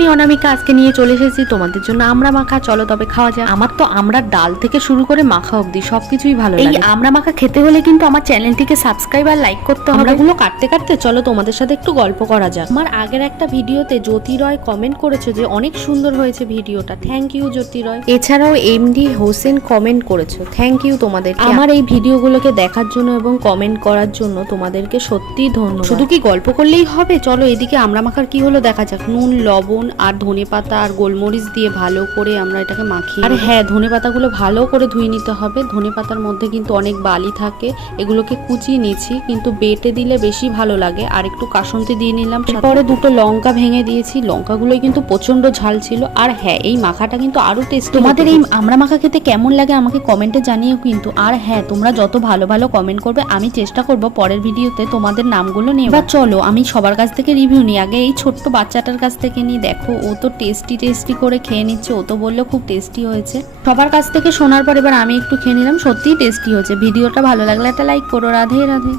আমি অনামিকা আজকে নিয়ে চলে এসেছি তোমাদের জন্য আমড়া মাখা। চলো তবে খাওয়া যাক। আমার তো আমড়ার ডাল থেকে শুরু করে মাখা অবধি সবকিছুই ভালো লাগে। এই আমড়া মাখা খেতে হলে কিন্তু আমার চ্যানেলটিকে সাবস্ক্রাইব আর লাইক করতে হবে। আমড়াগুলো কাটতে কাটতে চলো তোমাদের সাথে একটু গল্প করা যাক। আমার আগের একটা ভিডিওতে জ্যোতি রয় কমেন্ট করেছে যে অনেক সুন্দর হয়েছে ভিডিওটা, থ্যাংক ইউ জ্যোতি রয়। এছাড়াও এমডি হোসেন কমেন্ট করেছো, থ্যাংক ইউ তোমাদের। আমার এই ভিডিওগুলোকে দেখার জন্য এবং কমেন্ট করার জন্য তোমাদেরকে সত্যি ধন্যবাদ। শুধু কি গল্প করলেই হবে? চলো এদিকে আমড়া মাখার কি হলো দেখা যাক। নুন, লবণ আর ধনেপাতা আর গোলমরিচ দিয়ে ভালো করে আমরা এটাকে মাখিয়ে, আর হ্যাঁ ধনেপাতাগুলো ভালো করে ধুয়ে নিতে হবে। ধনেপাতার মধ্যে কিন্তু অনেক বালি থাকে, এগুলোকে কুচিয়ে নিয়েছি, কিন্তু বেটে দিলে বেশি ভালো লাগে। আর একটু কাসুন্দি দিয়ে নিলাম, তারপরে দুটো লঙ্কা ভেঙে দিয়েছি। লঙ্কাগুলো কিন্তু প্রচন্ড ঝাল ছিল। আর হ্যাঁ এই মাখাটা কিন্তু আরো টেস্টি। তোমাদের এই আমড়া মাখা খেতে কেমন লাগে আমাকে কমেন্টে জানিও কিন্তু। আর হ্যাঁ তোমরা যত ভালো ভালো কমেন্ট করবে আমি চেষ্টা করব পরের ভিডিওতে তোমাদের নামগুলো নিয়ে। এবার চলো আমি সবার কাছ থেকে রিভিউ নিই। আগে এই ছোট্ট বাচ্চাটার কাছ থেকে নিই। দেখো ও তো টেস্টি করে খেয়ে নিচ্ছে, ও তো বললো খুব টেস্টি হয়েছে। সবার কাছ থেকে শোনার পর এবার আমি একটু খেয়ে নিলাম, সত্যিই টেস্টি হয়েছে। ভিডিওটা ভালো লাগলে একটা লাইক করো। রাধে রাধে।